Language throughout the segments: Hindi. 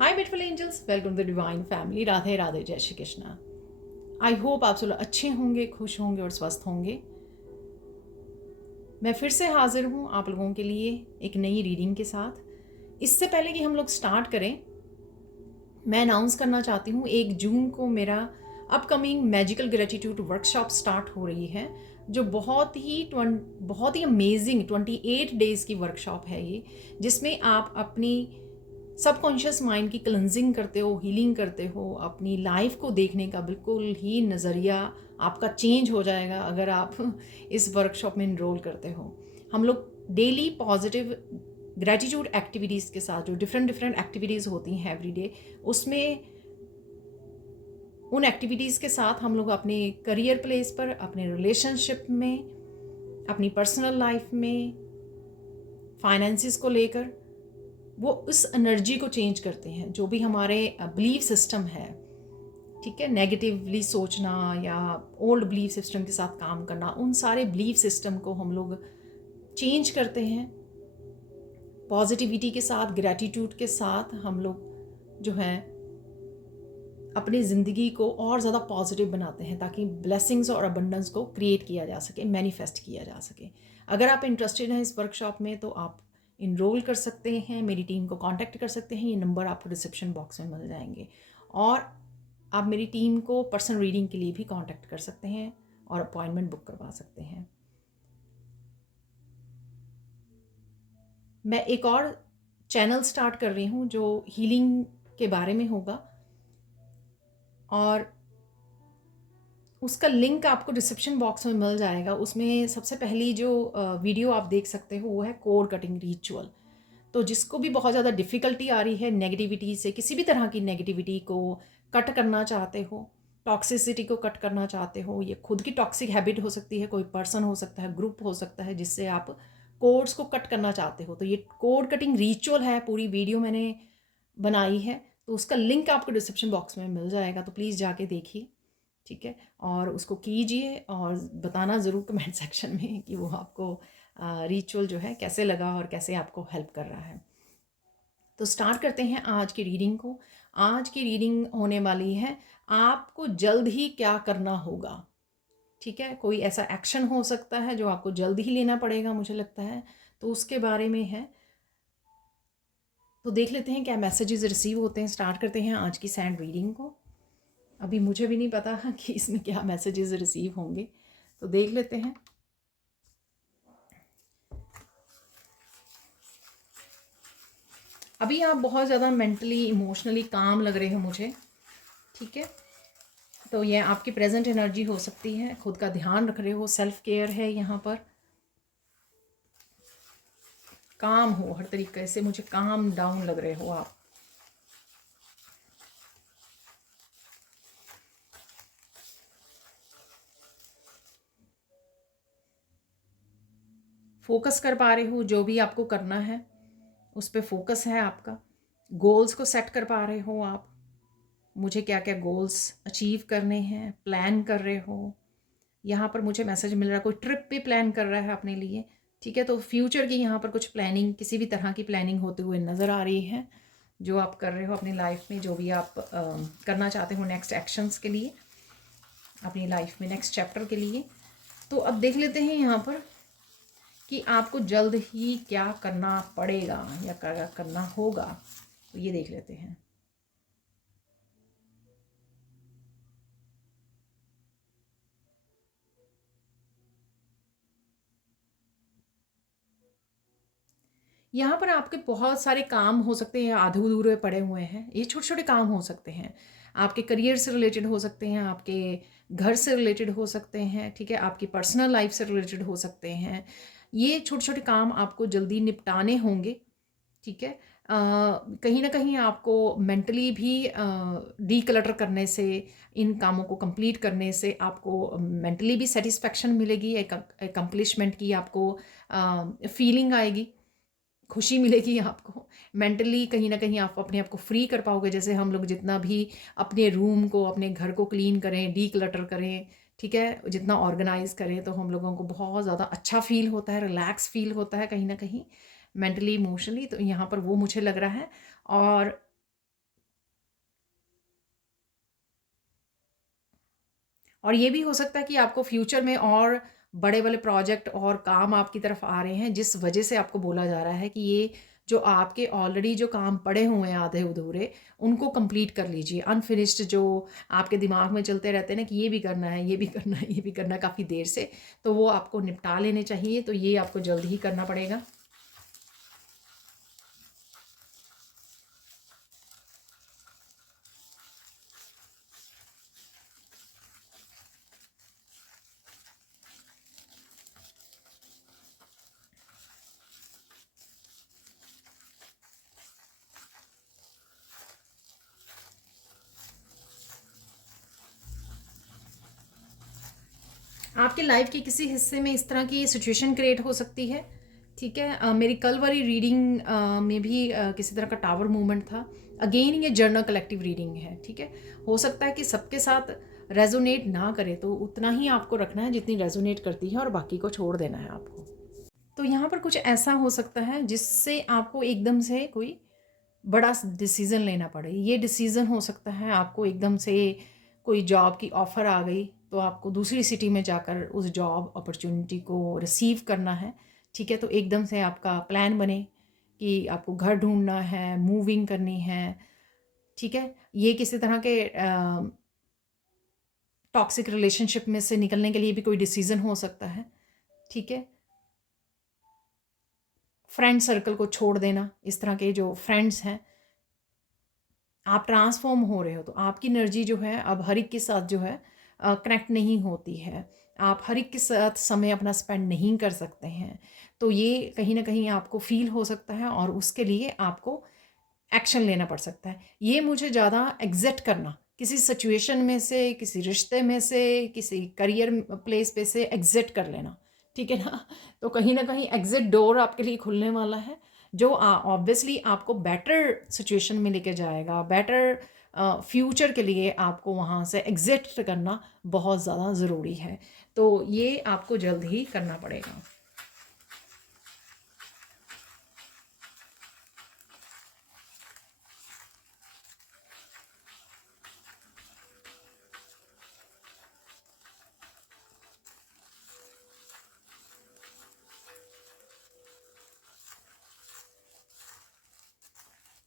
Hi beautiful angels, welcome to the divine family. Radhe Radhe, जय श्री कृष्णा। आई होप आप सब लोग अच्छे होंगे, खुश होंगे और स्वस्थ होंगे। मैं फिर से हाजिर हूँ आप लोगों के लिए एक नई रीडिंग के साथ। इससे पहले कि हम लोग स्टार्ट करें, मैं अनाउंस करना चाहती हूँ 1 जून को मेरा upcoming magical gratitude workshop start हो रही है, जो बहुत ही अमेजिंग 28 डेज़ की वर्कशॉप है ये, जिसमें आप अपनी सबकॉन्शियस माइंड की क्लेंजिंग करते हो, हीलिंग करते हो। अपनी लाइफ को देखने का बिल्कुल ही नज़रिया आपका चेंज हो जाएगा अगर आप इस वर्कशॉप में इनरोल करते हो। हम लोग डेली पॉजिटिव ग्रेटिट्यूड एक्टिविटीज़ के साथ, जो डिफरेंट डिफरेंट एक्टिविटीज़ होती हैं एवरीडे, उसमें उन एक्टिविटीज़ के साथ हम लोग अपने करियर प्लेस पर, अपने रिलेशनशिप में, अपनी पर्सनल लाइफ में, फाइनेंसिस को लेकर वो उस एनर्जी को चेंज करते हैं। जो भी हमारे बिलीफ सिस्टम है, ठीक है, नेगेटिवली सोचना या ओल्ड बिलीफ सिस्टम के साथ काम करना, उन सारे बिलीफ सिस्टम को हम लोग चेंज करते हैं। पॉजिटिविटी के साथ, ग्रैटिट्यूड के साथ हम लोग जो है अपनी ज़िंदगी को और ज़्यादा पॉजिटिव बनाते हैं, ताकि ब्लेसिंग्स और अबंडेंस को क्रिएट किया जा सके, मैनिफेस्ट किया जा सके। अगर आप इंटरेस्टेड हैं इस वर्कशॉप में तो आप इनरोल कर सकते हैं, मेरी टीम को कांटेक्ट कर सकते हैं। ये नंबर आपको रिसेप्शन बॉक्स में मिल जाएंगे, और आप मेरी टीम को पर्सनल रीडिंग के लिए भी कांटेक्ट कर सकते हैं और अपॉइंटमेंट बुक करवा सकते हैं। मैं एक और चैनल स्टार्ट कर रही हूँ जो हीलिंग के बारे में होगा, और उसका लिंक आपको डिस्क्रिप्शन बॉक्स में मिल जाएगा। उसमें सबसे पहली जो वीडियो आप देख सकते हो वो है कोड कटिंग रिचुअल। तो जिसको भी बहुत ज़्यादा डिफ़िकल्टी आ रही है नेगेटिविटी से, किसी भी तरह की नेगेटिविटी को कट करना चाहते हो, टॉक्सिसिटी को कट करना चाहते हो, ये खुद की टॉक्सिक हैबिट हो सकती है, कोई पर्सन हो सकता है, ग्रुप हो सकता है, जिससे आप कोड्स को कट करना चाहते हो, तो ये कोड कटिंग रिचुअल है। पूरी वीडियो मैंने बनाई है, तो उसका लिंक आपको डिस्क्रिप्शन बॉक्स में मिल जाएगा, तो प्लीज़ जाके देखिए, ठीक है। और उसको कीजिए और बताना ज़रूर कमेंट सेक्शन में कि वो आपको रिचुअल जो है कैसे लगा और कैसे आपको हेल्प कर रहा है। तो स्टार्ट करते हैं आज की रीडिंग को। आज की रीडिंग होने वाली है आपको जल्द ही क्या करना होगा, ठीक है। कोई ऐसा एक्शन हो सकता है जो आपको जल्द ही लेना पड़ेगा, मुझे लगता है, तो उसके बारे में है। तो देख लेते हैं क्या मैसेजेस रिसीव होते हैं। स्टार्ट करते हैं आज की सैंड रीडिंग को। अभी मुझे भी नहीं पता कि इसमें क्या मैसेजेस रिसीव होंगे, तो देख लेते हैं। अभी आप बहुत ज़्यादा मेंटली इमोशनली काम लग रहे हो मुझे, ठीक है। तो ये आपकी प्रेजेंट एनर्जी हो सकती है। खुद का ध्यान रख रहे हो, सेल्फ केयर है यहाँ पर। काम हो हर तरीके से, मुझे काम डाउन लग रहे हो आप। फोकस कर पा रहे हो जो भी आपको करना है, उस पर फोकस है आपका। गोल्स को सेट कर पा रहे हो आप, मुझे क्या क्या गोल्स अचीव करने हैं, प्लान कर रहे हो। यहाँ पर मुझे मैसेज मिल रहा है कोई ट्रिप भी प्लान कर रहा है अपने लिए, ठीक है। तो फ्यूचर की यहाँ पर कुछ प्लानिंग, किसी भी तरह की प्लानिंग होते हुए नज़र आ रही है, जो आप कर रहे हो अपनी लाइफ में, जो भी आप करना चाहते हो नेक्स्ट एक्शंस के लिए, अपनी लाइफ में नेक्स्ट चैप्टर के लिए। तो अब देख लेते हैं यहाँ पर कि आपको जल्द ही क्या करना पड़ेगा या करना होगा, तो ये देख लेते हैं। यहाँ पर आपके बहुत सारे काम हो सकते हैं, आधे अधूरे पड़े हुए हैं। ये छोटे छोटे काम हो सकते हैं, आपके करियर से रिलेटेड हो सकते हैं, आपके घर से रिलेटेड हो सकते हैं, ठीक है, आपकी पर्सनल लाइफ से रिलेटेड हो सकते हैं। ये छोटे छोटे काम आपको जल्दी निपटाने होंगे, ठीक है। कहीं ना कहीं आपको मेंटली भी डीक्लटर करने से, इन कामों को कंप्लीट करने से आपको मेंटली भी सेटिस्फेक्शन मिलेगी, एक अकम्पलिशमेंट की आपको फीलिंग आएगी, खुशी मिलेगी आपको। मेंटली कहीं ना कहीं आप अपने आप को फ्री कर पाओगे। जैसे हम लोग जितना भी अपने रूम को, अपने घर को क्लीन करें, डी क्लटर करें, ठीक है, जितना ऑर्गेनाइज करें, तो हम लोगों को बहुत ज़्यादा अच्छा फील होता है, रिलैक्स फील होता है कहीं ना कहीं, मेंटली इमोशनली। तो यहाँ पर वो मुझे लग रहा है। और और ये भी हो सकता है कि आपको फ्यूचर में और बड़े वाले प्रोजेक्ट और काम आपकी तरफ आ रहे हैं, जिस वजह से आपको बोला जा रहा है कि ये जो आपके ऑलरेडी जो काम पड़े हुए हैं आधे अधूरे, उनको कंप्लीट कर लीजिए। अनफिनिश्ड जो आपके दिमाग में चलते रहते हैं ना कि ये भी करना है, ये भी करना है, ये भी करना है काफ़ी देर से, तो वो आपको निपटा लेने चाहिए। तो ये आपको जल्द ही करना पड़ेगा। आपके लाइफ के किसी हिस्से में इस तरह की सिचुएशन क्रिएट हो सकती है। ठीक है, मेरी कल वाली रीडिंग में भी किसी तरह का टावर मूवमेंट था। अगेन ये जर्नल कलेक्टिव रीडिंग है। ठीक है, हो सकता है कि सबके साथ रेजोनेट ना करे, तो उतना ही आपको रखना है जितनी रेजोनेट करती है और बाकी को छोड़ देना है आपको। तो यहाँ पर कुछ ऐसा हो सकता है जिससे आपको एकदम से कोई बड़ा डिसीज़न लेना पड़े। ये डिसीज़न हो सकता है आपको एकदम से कोई जॉब की ऑफ़र आ गई, तो आपको दूसरी सिटी में जाकर उस जॉब अपॉर्चुनिटी को रिसीव करना है। ठीक है, तो एकदम से आपका प्लान बने कि आपको घर ढूँढना है, मूविंग करनी है। ठीक है, ये किसी तरह के टॉक्सिक रिलेशनशिप में से निकलने के लिए भी कोई डिसीज़न हो सकता है। ठीक है, फ्रेंड सर्कल को छोड़ देना, इस तरह के जो फ्रेंड्स हैं, आप ट्रांसफॉर्म हो रहे हो तो आपकी एनर्जी जो है अब हर एक के साथ जो है कनेक्ट नहीं होती है। आप हर एक के साथ समय अपना स्पेंड नहीं कर सकते हैं। तो ये कहीं ना कहीं आपको फील हो सकता है और उसके लिए आपको एक्शन लेना पड़ सकता है। ये मुझे ज़्यादा एग्जिट करना, किसी सिचुएशन में से, किसी रिश्ते में से, किसी करियर प्लेस पे से एग्जिट कर लेना। ठीक है ना, तो कहीं ना कहीं एग्जिट डोर आपके लिए खुलने वाला है, जो ऑब्वियसली आपको बेटर सिचुएशन में लेके जाएगा। बेटर फ्यूचर के लिए आपको वहाँ से एग्जिट करना बहुत ज़्यादा ज़रूरी है। तो ये आपको जल्द ही करना पड़ेगा।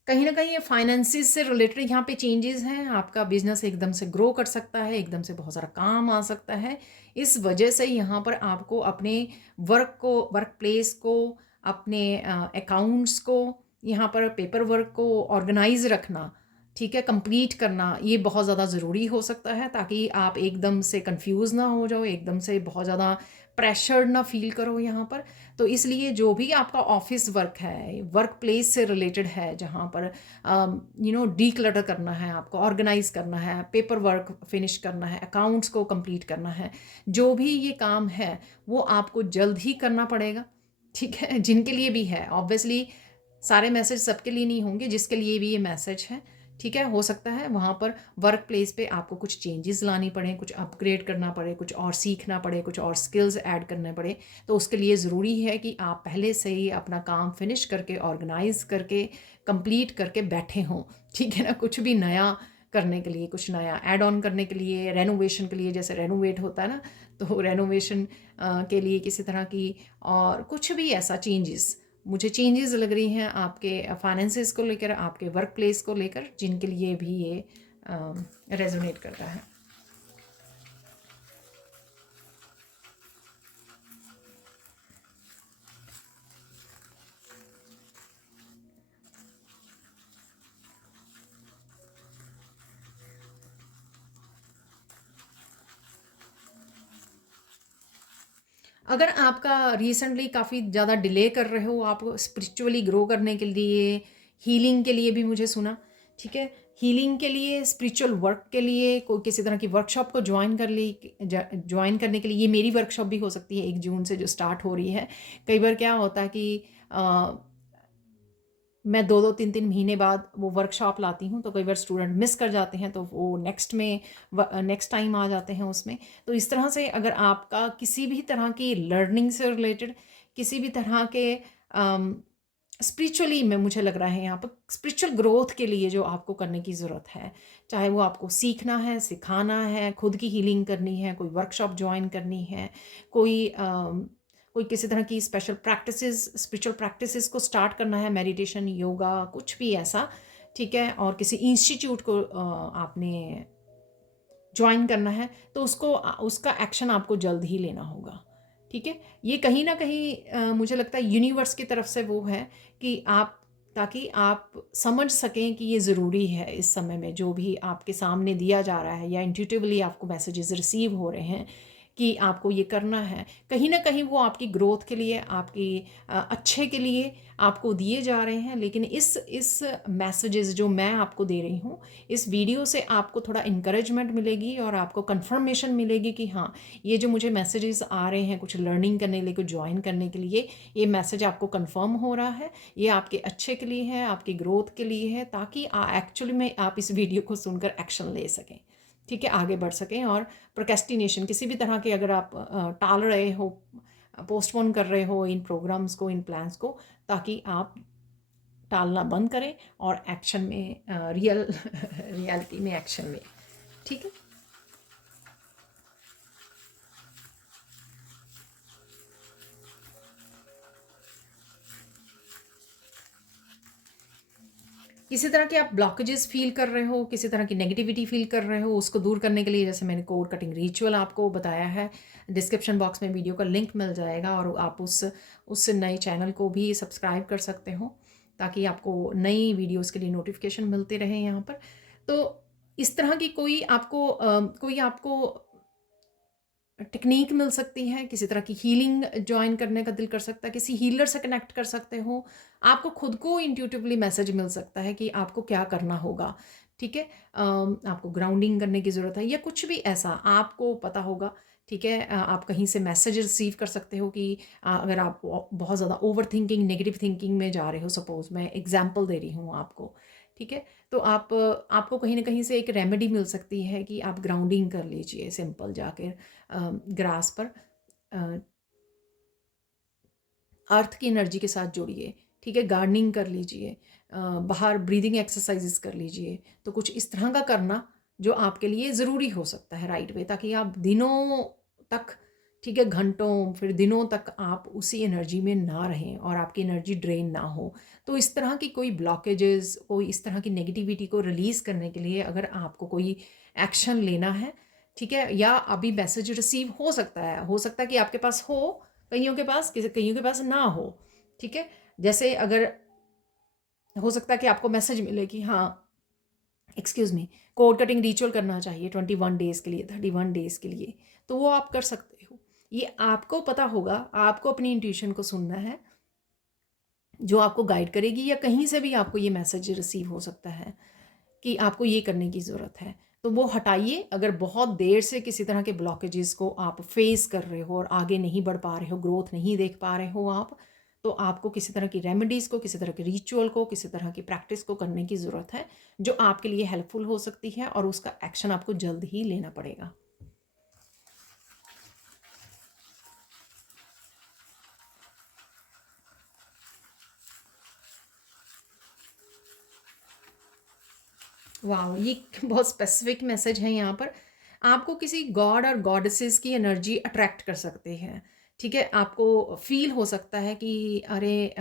कहीं न कहीं ये फाइनेंसिस से रिलेटेड यहाँ पे चेंजेस हैं। आपका बिज़नेस एकदम से ग्रो कर सकता है, एकदम से बहुत सारा काम आ सकता है। इस वजह से यहाँ पर आपको अपने वर्क प्लेस को, अपने अकाउंट्स को, यहाँ पर पेपर वर्क को ऑर्गेनाइज़ रखना, ठीक है, कंप्लीट करना, ये बहुत ज़्यादा ज़रूरी हो सकता है, ताकि आप एकदम से कन्फ्यूज़ ना हो जाओ, एकदम से बहुत ज़्यादा प्रेशर्ड ना फ़ील करो यहाँ पर। तो इसलिए जो भी आपका ऑफिस वर्क है, वर्क प्लेस से रिलेटेड है, जहाँ पर डीक्लटर करना है, आपको ऑर्गेनाइज करना है, पेपर वर्क फिनिश करना है, अकाउंट्स को कंप्लीट करना है, जो भी ये काम है वो आपको जल्द ही करना पड़ेगा। ठीक है, जिनके लिए भी है, ऑब्वियसली सारे मैसेज सबके लिए नहीं होंगे, जिसके लिए भी ये मैसेज है। ठीक है, हो सकता है वहाँ पर वर्क प्लेस पे आपको कुछ चेंजेस लानी पड़े, कुछ अपग्रेड करना पड़े, कुछ और सीखना पड़े, कुछ और स्किल्स ऐड करने पड़े। तो उसके लिए ज़रूरी है कि आप पहले से ही अपना काम फिनिश करके, ऑर्गेनाइज करके, कंप्लीट करके बैठे हों। ठीक है ना, कुछ भी नया करने के लिए, कुछ नया ऐड ऑन करने के लिए, रेनोवेशन के लिए, जैसे रेनोवेट होता है ना, तो रेनोवेशन के लिए किसी तरह की, और कुछ भी ऐसा चेंजेस लग रही हैं आपके फाइनेंसेस को लेकर, आपके वर्क प्लेस को लेकर, जिनके लिए भी ये रेजोनेट करता है। अगर आपका रिसेंटली काफ़ी ज़्यादा डिले कर रहे हो आप स्पिरिचुअली ग्रो करने के लिए, हीलिंग के लिए भी मुझे सुना। ठीक है, हीलिंग के लिए, स्पिरिचुअल वर्क के लिए कोई किसी तरह की वर्कशॉप को ज्वाइन करने के लिए, ये मेरी वर्कशॉप भी हो सकती है 1 जून से जो स्टार्ट हो रही है। कई बार क्या होता है कि मैं 2-2 3-3 महीने बाद वो वर्कशॉप लाती हूँ, तो कई बार स्टूडेंट मिस कर जाते हैं, तो वो नेक्स्ट टाइम आ जाते हैं उसमें। तो इस तरह से अगर आपका किसी भी तरह की लर्निंग से रिलेटेड, किसी भी तरह के स्पिरिचुअली में मुझे लग रहा है यहाँ पर स्पिरिचुअल ग्रोथ के लिए जो आपको करने की ज़रूरत है, चाहे वो आपको सीखना है, सिखाना है, खुद की हीलिंग करनी है, कोई वर्कशॉप ज्वाइन करनी है, कोई कोई किसी तरह की स्पेशल प्रैक्टिसेस, स्पिरिचुअल प्रैक्टिसेस को स्टार्ट करना है, मेडिटेशन, योगा, कुछ भी ऐसा, ठीक है, और किसी इंस्टीट्यूट को आपने ज्वाइन करना है, तो उसको उसका एक्शन आपको जल्द ही लेना होगा, ठीक है। ये कहीं ना कहीं मुझे लगता है यूनिवर्स की तरफ से वो है कि आप, ताकि आप समझ सकें कि ये ज़रूरी है इस समय में जो भी आपके सामने दिया जा रहा है, या इंट्यूटिवली आपको मैसेजेस रिसीव हो रहे हैं कि आपको ये करना है, कहीं ना कहीं वो आपकी ग्रोथ के लिए, आपकी अच्छे के लिए आपको दिए जा रहे हैं। लेकिन इस मैसेजेस जो मैं आपको दे रही हूँ, इस वीडियो से आपको थोड़ा इंकरेजमेंट मिलेगी और आपको कंफर्मेशन मिलेगी कि हाँ, ये जो मुझे मैसेजेस आ रहे हैं कुछ लर्निंग करने के लिए, कुछ ज्वाइन करने के लिए, ये मैसेज आपको कंफर्म हो रहा है, ये आपके अच्छे के लिए है, आपकी ग्रोथ के लिए है, ताकि एक्चुअली में आप इस वीडियो को सुनकर एक्शन ले सकें, ठीक है, आगे बढ़ सकें। और प्रोक्रेस्टिनेशन किसी भी तरह के अगर आप टाल रहे हो, पोस्टपोन कर रहे हो इन प्रोग्राम्स को, इन प्लान्स को, ताकि आप टालना बंद करें और एक्शन में रियलिटी में एक्शन में, ठीक है। किसी तरह के आप ब्लॉकेजेस फील कर रहे हो, किसी तरह की नेगेटिविटी फील कर रहे हो, उसको दूर करने के लिए जैसे मैंने कोड कटिंग रिचुअल आपको बताया है, डिस्क्रिप्शन बॉक्स में वीडियो का लिंक मिल जाएगा, और आप उस नए चैनल को भी सब्सक्राइब कर सकते हो, ताकि आपको नई वीडियोस के लिए नोटिफिकेशन मिलते रहे यहाँ पर। तो इस तरह की कोई आपको टेक्निक मिल सकती है, किसी तरह की हीलिंग ज्वाइन करने का दिल कर सकता है, किसी हीलर से कनेक्ट कर सकते हो, आपको खुद को इंट्यूटिवली मैसेज मिल सकता है कि आपको क्या करना होगा, ठीक है। आपको ग्राउंडिंग करने की ज़रूरत है, या कुछ भी ऐसा आपको पता होगा, ठीक है। आप कहीं से मैसेज रिसीव कर सकते हो कि अगर आप बहुत ज़्यादा ओवर थिंकिंग, नेगेटिव थिंकिंग में जा रहे हो, सपोज़ मैं एग्जाम्पल दे रही हूँ आपको, ठीक है, तो आपको कहीं ना कहीं से एक रेमेडी मिल सकती है कि आप ग्राउंडिंग कर लीजिए, सिंपल जाकर ग्रास पर अर्थ की एनर्जी के साथ जुड़िए, ठीक है, गार्डनिंग कर लीजिए, बाहर ब्रीदिंग एक्सरसाइजेस कर लीजिए। तो कुछ इस तरह का करना जो आपके लिए ज़रूरी हो सकता है राइट वे, ताकि आप दिनों तक, ठीक है, घंटों फिर दिनों तक आप उसी एनर्जी में ना रहें और आपकी एनर्जी ड्रेन ना हो। तो इस तरह की कोई ब्लॉकेजेस, कोई इस तरह की नेगेटिविटी को रिलीज़ करने के लिए अगर आपको कोई एक्शन लेना है, ठीक है, या अभी मैसेज रिसीव हो सकता है कि आपके पास हो, कईयों के पास, कईयों के पास ना हो, ठीक है। जैसे अगर हो सकता है कि आपको मैसेज मिले कि हाँ, excuse me, code cutting ritual करना चाहिए 21 डेज़ के लिए, 31 डेज़ के लिए, तो वो आप कर सकते हो। ये आपको पता होगा, आपको अपनी इंट्यूशन को सुनना है जो आपको गाइड करेगी, या कहीं से भी आपको ये मैसेज रिसीव हो सकता है कि आपको ये करने की ज़रूरत है, तो वो हटाइए। अगर बहुत देर से किसी तरह के ब्लॉकेजेस को आप फेस कर रहे हो और आगे नहीं बढ़ पा रहे हो, ग्रोथ नहीं देख पा रहे हो आप, तो आपको किसी तरह की रेमेडीज़ को, किसी तरह के रिचुअल को, किसी तरह की प्रैक्टिस को करने की ज़रूरत है जो आपके लिए हेल्पफुल हो सकती है, और उसका एक्शन आपको जल्द ही लेना पड़ेगा। वाह, ये बहुत स्पेसिफिक मैसेज है यहाँ पर। आपको किसी गॉड और गॉडेसेस की एनर्जी अट्रैक्ट कर सकते हैं, ठीक है। आपको फील हो सकता है कि अरे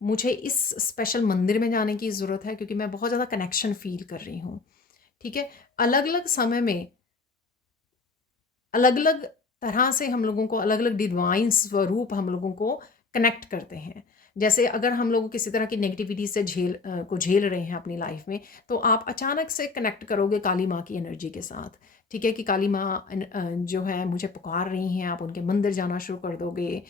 मुझे इस स्पेशल मंदिर में जाने की ज़रूरत है क्योंकि मैं बहुत ज़्यादा कनेक्शन फील कर रही हूँ, ठीक है। अलग अलग समय में अलग अलग तरह से हम लोगों को, अलग अलग डिवाइन स्वरूप हम लोगों को कनेक्ट करते हैं। जैसे अगर हम लोग किसी तरह की नेगेटिविटी से झेल रहे हैं अपनी लाइफ में, तो आप अचानक से कनेक्ट करोगे काली माँ की एनर्जी के साथ, ठीक है, कि काली माँ जो है मुझे पुकार रही हैं, आप उनके मंदिर जाना शुरू कर दोगे।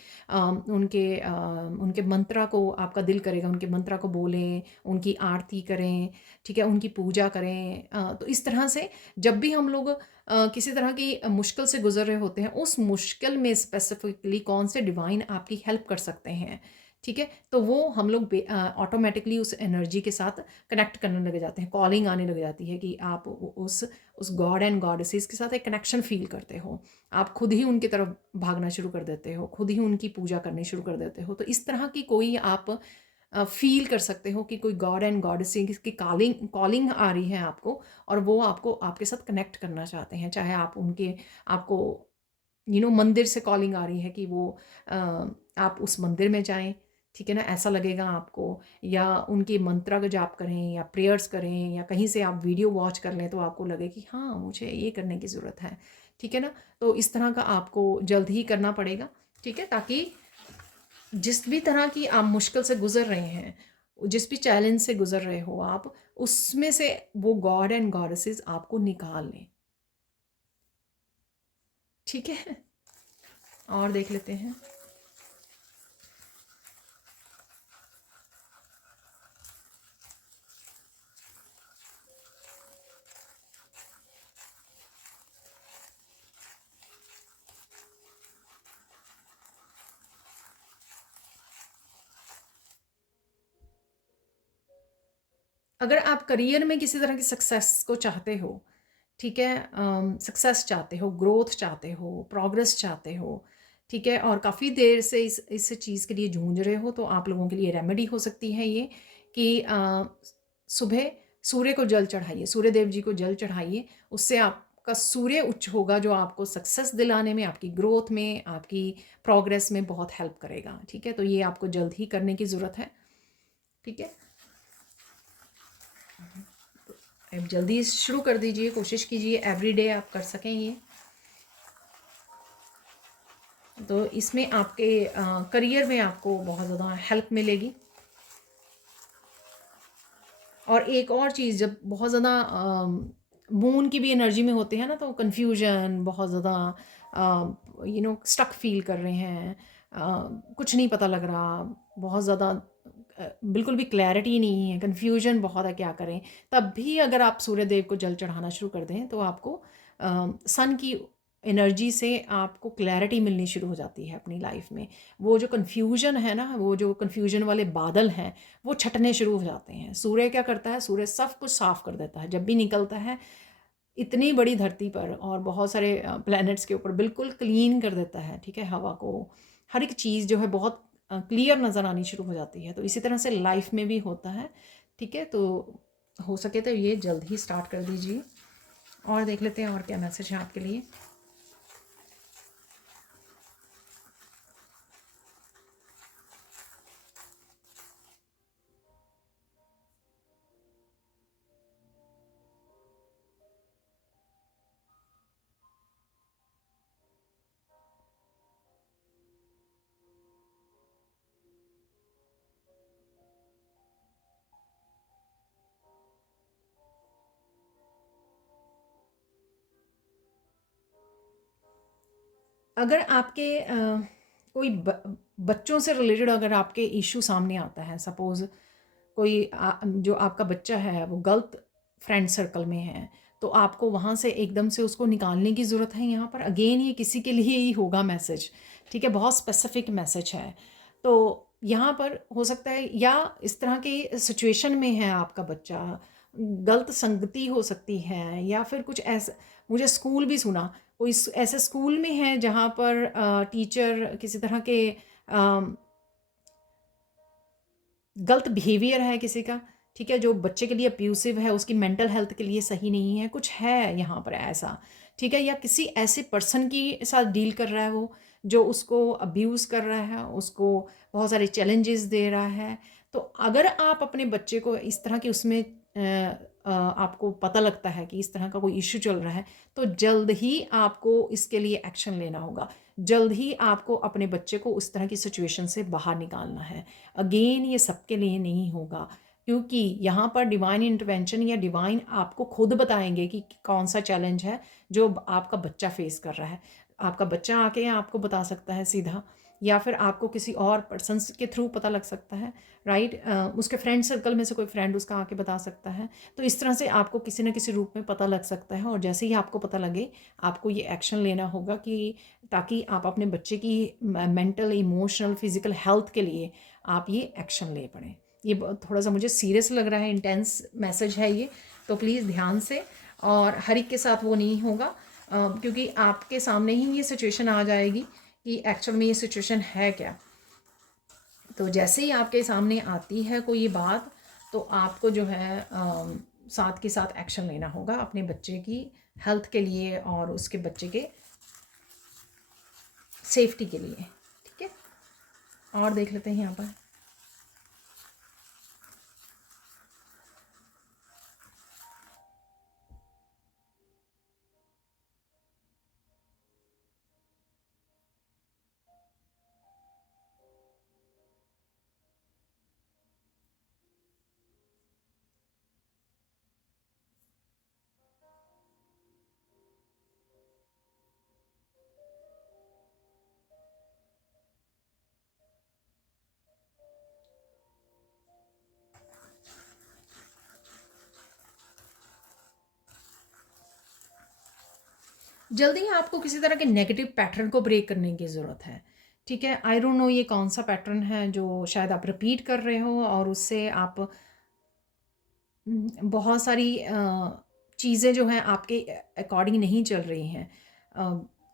उनके मंत्रा को, आपका दिल करेगा उनके मंत्रा को बोलें, उनकी आरती करें, ठीक है, उनकी पूजा करें। तो इस तरह से जब भी हम लोग किसी तरह की मुश्किल से गुजर रहे होते हैं, उस मुश्किल में स्पेसिफिकली कौन से डिवाइन आपकी हेल्प कर सकते हैं, ठीक है, तो वो हम लोग ऑटोमेटिकली उस एनर्जी के साथ कनेक्ट करने लग जाते हैं, कॉलिंग आने लग जाती है कि आप उस गॉड एंड गॉडेसेस के साथ एक कनेक्शन फील करते हो, आप खुद ही उनकी तरफ भागना शुरू कर देते हो, खुद ही उनकी पूजा करनी शुरू कर देते हो। तो इस तरह की कोई आप फील कर सकते हो कि कोई गॉड एंड गॉडेस की कॉलिंग कॉलिंग आ रही है आपको, और वो आपको आपके साथ कनेक्ट करना चाहते हैं। चाहे आप उनके आपको मंदिर से कॉलिंग आ रही है कि वो अ, आप उस मंदिर में जाएं, ठीक है ना, ऐसा लगेगा आपको, या उनके मंत्रा का जाप करें या प्रेयर्स करें, या कहीं से आप वीडियो वॉच कर लें तो आपको लगे कि हाँ मुझे ये करने की ज़रूरत है, ठीक है ना। तो इस तरह का आपको जल्द ही करना पड़ेगा, ठीक है, ताकि जिस भी तरह की आप मुश्किल से गुजर रहे हैं, जिस भी चैलेंज से गुजर रहे हो आप, उसमें से वो गॉड एंड गॉडेसेस आपको निकाल लें, ठीक है। और देख लेते हैं। अगर आप करियर में किसी तरह की सक्सेस को चाहते हो, ठीक है, सक्सेस चाहते हो, ग्रोथ चाहते हो, प्रोग्रेस चाहते हो, ठीक है, और काफ़ी देर से इस चीज़ के लिए जूझ रहे हो, तो आप लोगों के लिए रेमेडी हो सकती है ये कि सुबह सूर्य को जल चढ़ाइए, सूर्य देव जी को जल चढ़ाइए। उससे आपका सूर्य उच्च होगा, जो आपको सक्सेस दिलाने में, आपकी ग्रोथ में, आपकी प्रोग्रेस में बहुत हेल्प करेगा, ठीक है। तो ये आपको जल्द ही करने की ज़रूरत है, ठीक है। अब जल्दी शुरू कर दीजिए, कोशिश कीजिए एवरीडे आप कर सकें ये। तो इसमें आपके करियर में आपको बहुत ज़्यादा हेल्प मिलेगी। और एक और चीज़, जब बहुत ज़्यादा मून की भी एनर्जी में होते हैं ना, तो कन्फ्यूजन, बहुत ज़्यादा स्टक फील कर रहे हैं, कुछ नहीं पता लग रहा, बहुत ज़्यादा बिल्कुल भी क्लैरिटी नहीं है, कन्फ्यूजन बहुत है, क्या करें, तब भी अगर आप सूर्य देव को जल चढ़ाना शुरू कर दें तो आपको सन की एनर्जी से आपको क्लैरिटी मिलनी शुरू हो जाती है अपनी लाइफ में। वो जो कन्फ्यूजन है ना, वो जो कन्फ्यूजन वाले बादल हैं, वो छटने शुरू हो जाते हैं। सूर्य क्या करता है, सूर्य सब कुछ साफ कर देता है जब भी निकलता है, इतनी बड़ी धरती पर और बहुत सारे प्लैनेट्स के ऊपर बिल्कुल क्लीन कर देता है, ठीक है, हवा को, हर एक चीज़ जो है बहुत क्लियर नज़र आनी शुरू हो जाती है। तो इसी तरह से लाइफ में भी होता है, ठीक है। तो हो सके तो ये जल्द ही स्टार्ट कर दीजिए। और देख लेते हैं और क्या मैसेज है आपके लिए। अगर आपके कोई बच्चों से रिलेटेड अगर आपके इशू सामने आता है, सपोज़ कोई जो आपका बच्चा है वो गलत फ्रेंड सर्कल में है, तो आपको वहाँ से एकदम से उसको निकालने की ज़रूरत है। यहाँ पर अगेन ये किसी के लिए ही होगा मैसेज, ठीक है, बहुत स्पेसिफिक मैसेज है। तो यहाँ पर हो सकता है, या इस तरह की सिचुएशन में है आपका बच्चा, गलत संगति हो सकती है, या फिर कुछ ऐसा, मुझे स्कूल भी सुना, कोई ऐसे स्कूल में है जहाँ पर टीचर किसी तरह के गलत बिहेवियर है किसी का, ठीक है, जो बच्चे के लिए अब्यूसिव है, उसकी मेंटल हेल्थ के लिए सही नहीं है, कुछ है यहाँ पर ऐसा, ठीक है, या किसी ऐसे पर्सन की साथ डील कर रहा है वो, जो उसको अब्यूज़ कर रहा है, उसको बहुत सारे चैलेंजेस दे रहा है। तो अगर आप अपने बच्चे को इस तरह की उसमें आपको पता लगता है कि इस तरह का कोई इशू चल रहा है, तो जल्द ही आपको इसके लिए एक्शन लेना होगा। जल्द ही आपको अपने बच्चे को उस तरह की सिचुएशन से बाहर निकालना है। अगेन ये सबके लिए नहीं होगा, क्योंकि यहाँ पर डिवाइन इंटरवेंशन या डिवाइन आपको खुद बताएंगे कि कौन सा चैलेंज है जो आपका बच्चा फेस कर रहा है। आपका बच्चा आके आपको बता सकता है सीधा, या फिर आपको किसी और पर्सन के थ्रू पता लग सकता है, राइट, उसके फ्रेंड सर्कल में से कोई फ्रेंड उसका आके बता सकता है। तो इस तरह से आपको किसी न किसी रूप में पता लग सकता है, और जैसे ही आपको पता लगे आपको ये एक्शन लेना होगा, कि ताकि आप अपने बच्चे की मेंटल, इमोशनल, फिज़िकल हेल्थ के लिए आप ये एक्शन ले पड़ें। ये थोड़ा सा मुझे सीरियस लग रहा है, इंटेंस मैसेज है ये, तो प्लीज़ ध्यान से। और हर एक के साथ वो नहीं होगा, क्योंकि आपके सामने ही ये सिचुएशन आ जाएगी कि एक्चुअल में ये सिचुएशन है क्या। तो जैसे ही आपके सामने आती है कोई बात, तो आपको जो है साथ के साथ एक्शन लेना होगा अपने बच्चे की हेल्थ के लिए और उसके बच्चे के सेफ्टी के लिए। ठीक है, और देख लेते हैं यहाँ पर। जल्दी ही आपको किसी तरह के नेगेटिव पैटर्न को ब्रेक करने की ज़रूरत है। ठीक है, आई डोंट नो ये कौन सा पैटर्न है जो शायद आप रिपीट कर रहे हो और उससे आप बहुत सारी चीज़ें जो हैं आपके अकॉर्डिंग नहीं चल रही हैं।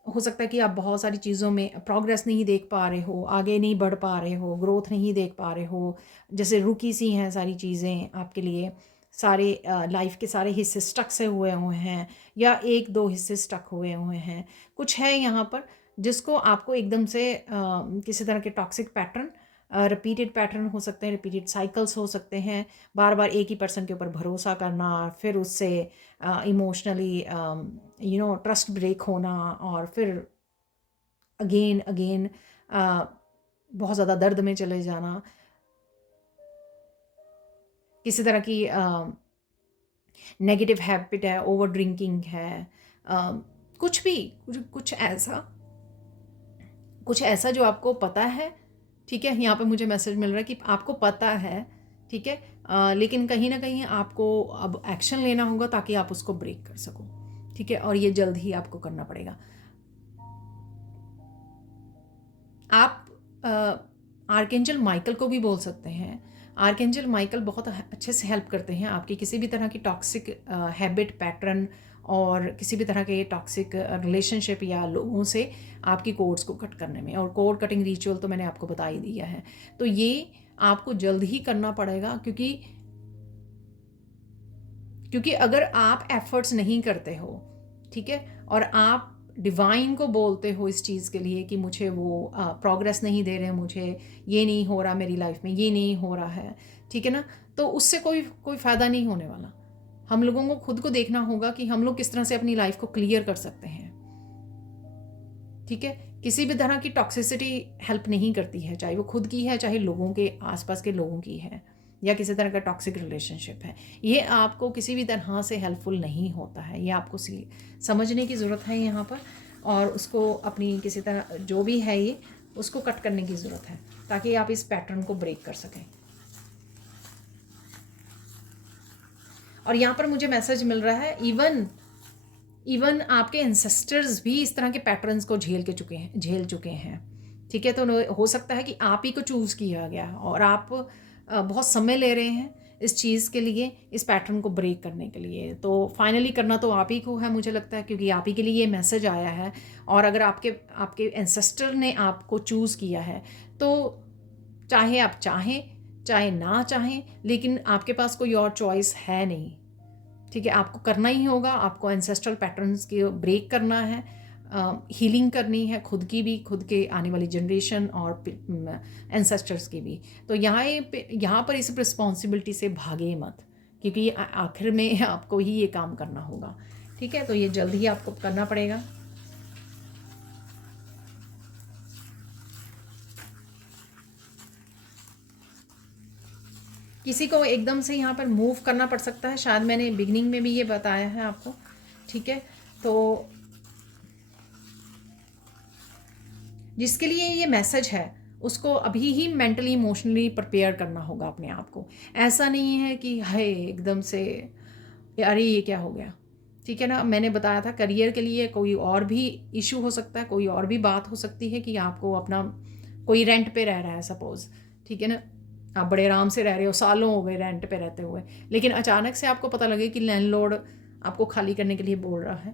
हो सकता है कि आप बहुत सारी चीज़ों में प्रोग्रेस नहीं देख पा रहे हो, आगे नहीं बढ़ पा रहे हो, ग्रोथ नहीं देख पा रहे हो, जैसे रुकी सी हैं सारी चीज़ें आपके लिए। सारे लाइफ के सारे हिस्से स्टक से हुए हुए हैं या एक दो हिस्से स्टक हुए हुए हैं। कुछ है यहाँ पर जिसको आपको एकदम से किसी तरह के टॉक्सिक पैटर्न, रिपीटेड पैटर्न हो सकते हैं, रिपीटेड साइकिल्स हो सकते हैं, बार बार एक ही पर्सन के ऊपर भरोसा करना, फिर उससे इमोशनली ट्रस्ट ब्रेक होना और फिर अगेन अगेन बहुत ज़्यादा दर्द में चले जाना, किसी तरह की नेगेटिव हैबिट है, ओवर ड्रिंकिंग है, कुछ भी, कुछ ऐसा जो आपको पता है। ठीक है, यहाँ पे मुझे मैसेज मिल रहा है कि आपको पता है। ठीक है, लेकिन कहीं ना कहीं आपको अब एक्शन लेना होगा ताकि आप उसको ब्रेक कर सको। ठीक है, और ये जल्द ही आपको करना पड़ेगा। आप आर्कएंजल माइकल को भी बोल सकते हैं। आर्कएंजल माइकल बहुत अच्छे से हेल्प करते हैं आपकी किसी भी तरह की टॉक्सिक हैबिट पैटर्न और किसी भी तरह के टॉक्सिक रिलेशनशिप या लोगों से आपकी कोड्स को कट करने में। और कोड कटिंग रिचुअल तो मैंने आपको बता ही दिया है। तो ये आपको जल्द ही करना पड़ेगा, क्योंकि अगर आप एफर्ट्स नहीं करते हो, ठीक है, और आप डिवाइन को बोलते हो इस चीज़ के लिए कि मुझे वो प्रोग्रेस नहीं दे रहे, मुझे ये नहीं हो रहा, मेरी लाइफ में ये नहीं हो रहा है, ठीक है ना, तो उससे कोई कोई फ़ायदा नहीं होने वाला। हम लोगों को खुद को देखना होगा कि हम लोग किस तरह से अपनी लाइफ को क्लियर कर सकते हैं। ठीक है, किसी भी तरह की टॉक्सिसिटी हेल्प नहीं करती है, चाहे वो खुद की है, चाहे लोगों के आसपास के लोगों की है, या किसी तरह का टॉक्सिक रिलेशनशिप है। ये आपको किसी भी तरह से हेल्पफुल नहीं होता है। ये आपको समझने की ज़रूरत है यहाँ पर, और उसको अपनी किसी तरह जो भी है ये उसको कट करने की ज़रूरत है ताकि आप इस पैटर्न को ब्रेक कर सकें। और यहाँ पर मुझे मैसेज मिल रहा है इवन आपके एंसेस्टर्स भी इस तरह के पैटर्न्स को झेल चुके हैं। ठीक है, तो हो सकता है कि आप ही को चूज़ किया गया और आप बहुत समय ले रहे हैं इस चीज़ के लिए, इस पैटर्न को ब्रेक करने के लिए। तो फाइनली करना तो आप ही को है, मुझे लगता है, क्योंकि आप ही के लिए ये मैसेज आया है। और अगर आपके एंसेस्टर ने आपको चूज़ किया है तो चाहे आप चाहें चाहे ना चाहें, लेकिन आपके पास कोई और चॉइस है नहीं। ठीक है, आपको करना ही होगा। आपको एंसेस्ट्रल पैटर्न्स की ब्रेक करना है, हीलिंग करनी है, खुद की भी, खुद के आने वाली जनरेशन और एंसेस्टर्स की भी। तो यहाँ पर इस रिस्पॉन्सिबिलिटी से भागे मत, क्योंकि आखिर में आपको ही ये काम करना होगा। ठीक है, तो ये जल्द ही आपको करना पड़ेगा। किसी को एकदम से यहाँ पर मूव करना पड़ सकता है, शायद मैंने बिगनिंग में भी ये बताया है आपको। ठीक है, तो जिसके लिए ये मैसेज है उसको अभी ही मेंटली इमोशनली प्रिपेयर करना होगा अपने आप को। ऐसा नहीं है कि हाय एकदम से अरे ये क्या हो गया। ठीक है ना, मैंने बताया था करियर के लिए कोई और भी इशू हो सकता है, कोई और भी बात हो सकती है कि आपको अपना कोई रेंट पे रह रहा है सपोज़। ठीक है ना, आप बड़े आराम से रह रहे हो, सालों हो गए रेंट पे रहते हुए, लेकिन अचानक से आपको पता लगे कि लैंडलॉर्ड आपको खाली करने के लिए बोल रहा है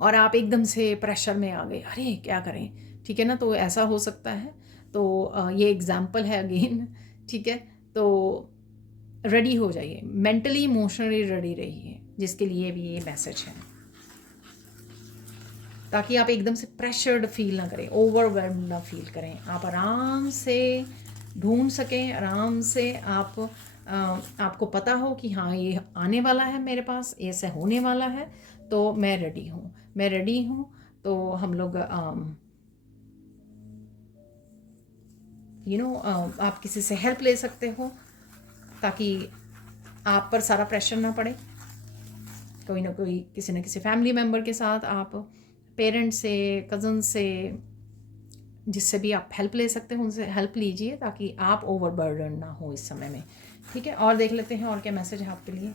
और आप एकदम से प्रेशर में आ गए, अरे क्या करें। ठीक है ना, तो ऐसा हो सकता है। तो ये एग्जाम्पल है अगेन, ठीक है। तो रेडी हो जाइए, मेंटली इमोशनली रेडी रहिए, जिसके लिए भी ये मैसेज है, ताकि आप एकदम से प्रेशर्ड फील ना करें, ओवरवेल्म ना फील करें, आप आराम से ढूंढ सकें, आराम से आप आपको पता हो कि हाँ ये आने वाला है मेरे पास, ऐसे होने वाला है, तो मैं रेडी हूँ, मैं रेडी हूँ। तो हम लोग आप किसी से हेल्प ले सकते हो, ताकि आप पर सारा प्रेशर ना पड़े। कोई ना कोई, किसी न किसी फैमिली मेम्बर के साथ, आप पेरेंट्स से, कज़न से, जिससे भी आप हेल्प ले सकते हो उनसे हेल्प लीजिए, ताकि आप ओवरबर्डन ना हो इस समय में, ठीक है। और देख लेते हैं और क्या मैसेज है आपके लिए।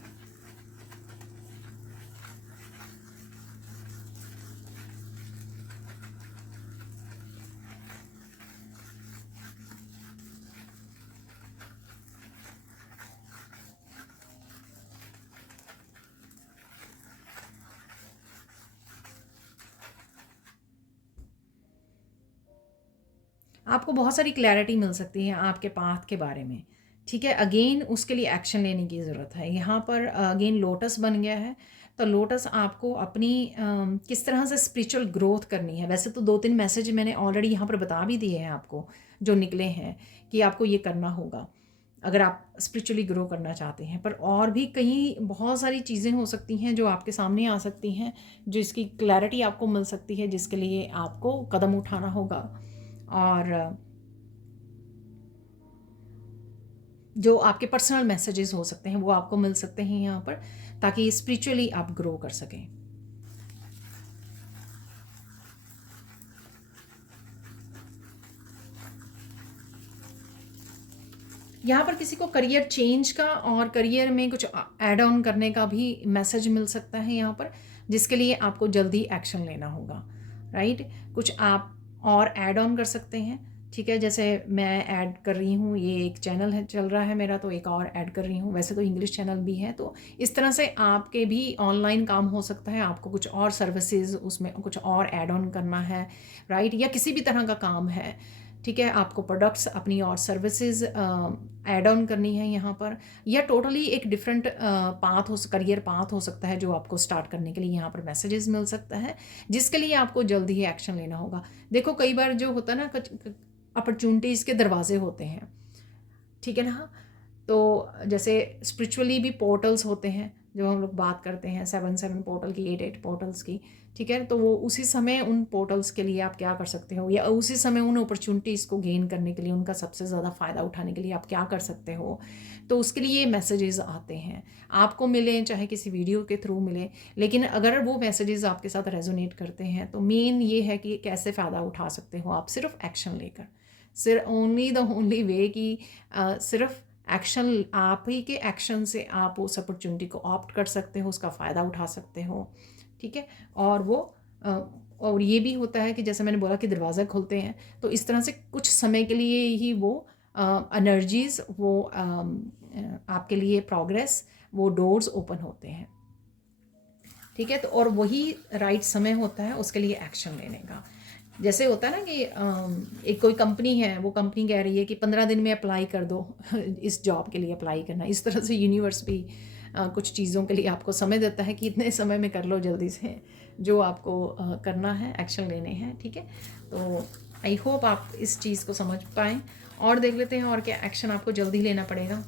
आपको बहुत सारी क्लैरिटी मिल सकती है आपके पाथ के बारे में, ठीक है। अगेन उसके लिए एक्शन लेने की ज़रूरत है। यहाँ पर अगेन लोटस बन गया है, तो लोटस आपको अपनी किस तरह से स्पिरिचुअल ग्रोथ करनी है। वैसे तो 2-3 मैसेज मैंने ऑलरेडी यहाँ पर बता भी दिए हैं आपको, जो निकले हैं कि आपको ये करना होगा अगर आप स्पिरिचुअली ग्रो करना चाहते हैं। पर और भी कई बहुत सारी चीज़ें हो सकती हैं जो आपके सामने आ सकती हैं, जिसकी क्लैरिटी आपको मिल सकती है, जिसके लिए आपको कदम उठाना होगा। और जो आपके पर्सनल मैसेजेस हो सकते हैं वो आपको मिल सकते हैं यहाँ पर, ताकि स्पिरिचुअली आप ग्रो कर सकें। यहाँ पर किसी को करियर चेंज का और करियर में कुछ ऐड ऑन करने का भी मैसेज मिल सकता है यहाँ पर, जिसके लिए आपको जल्दी एक्शन लेना होगा, राइट। कुछ आप और ऐड ऑन कर सकते हैं, ठीक है। जैसे मैं ऐड कर रही हूँ, ये एक चैनल है चल रहा है मेरा, तो एक और ऐड कर रही हूँ। वैसे तो इंग्लिश चैनल भी है, तो इस तरह से आपके भी ऑनलाइन काम हो सकता है। आपको कुछ और सर्विसेज उसमें कुछ और ऐड ऑन करना है, राइट, या किसी भी तरह का काम है, ठीक है। आपको प्रोडक्ट्स अपनी और सर्विसेज ऐड ऑन करनी है यहाँ पर, या टोटली एक डिफरेंट पाथ हो, करियर पाथ हो सकता है जो आपको स्टार्ट करने के लिए यहाँ पर मैसेजेस मिल सकता है, जिसके लिए आपको जल्दी ही एक्शन लेना होगा। देखो कई बार जो होता है ना, कुछ अपॉर्चुनिटीज़ के दरवाजे होते हैं, ठीक है ना। तो जैसे स्पिरिचुअली भी पोर्टल्स होते हैं, जो हम लोग बात करते हैं 7-7 पोर्टल की, 8-8 पोर्टल्स की, ठीक है। तो वो उसी समय उन पोर्टल्स के लिए आप क्या कर सकते हो, या उसी समय उन अपॉर्चुनिटीज़ को गेन करने के लिए, उनका सबसे ज़्यादा फ़ायदा उठाने के लिए आप क्या कर सकते हो, तो उसके लिए ये मैसेजेस आते हैं। आपको मिले चाहे किसी वीडियो के थ्रू मिले, लेकिन अगर वो मैसेजेस आपके साथ रेजोनेट करते हैं, तो मेन ये है कि कैसे फ़ायदा उठा सकते हो आप सिर्फ एक्शन लेकर। सिर्फ ओनली द ओनली वे कि सिर्फ एक्शन, आप ही के एक्शन से आप उस अपॉर्चुनिटी को ऑप्ट कर सकते हो, उसका फ़ायदा उठा सकते हो, ठीक है। और वो और ये भी होता है कि जैसे मैंने बोला कि दरवाज़ा खुलते हैं, तो इस तरह से कुछ समय के लिए ही वो एनर्जीज़, वो आपके लिए प्रोग्रेस, वो डोर्स ओपन होते हैं, ठीक है। तो और वही राइट समय होता है उसके लिए एक्शन लेने का। जैसे होता है ना कि एक कोई कंपनी है, वो कंपनी कह रही है कि 15 दिन में अप्लाई कर दो इस जॉब के लिए अप्लाई करना। इस तरह से यूनिवर्स भी कुछ चीज़ों के लिए आपको समय देता है कि इतने समय में कर लो जल्दी से जो आपको करना है, एक्शन लेने हैं, ठीक है। तो आई होप आप इस चीज़ को समझ पाएँ। और देख लेते हैं और क्या एक्शन आपको जल्दी लेना पड़ेगा।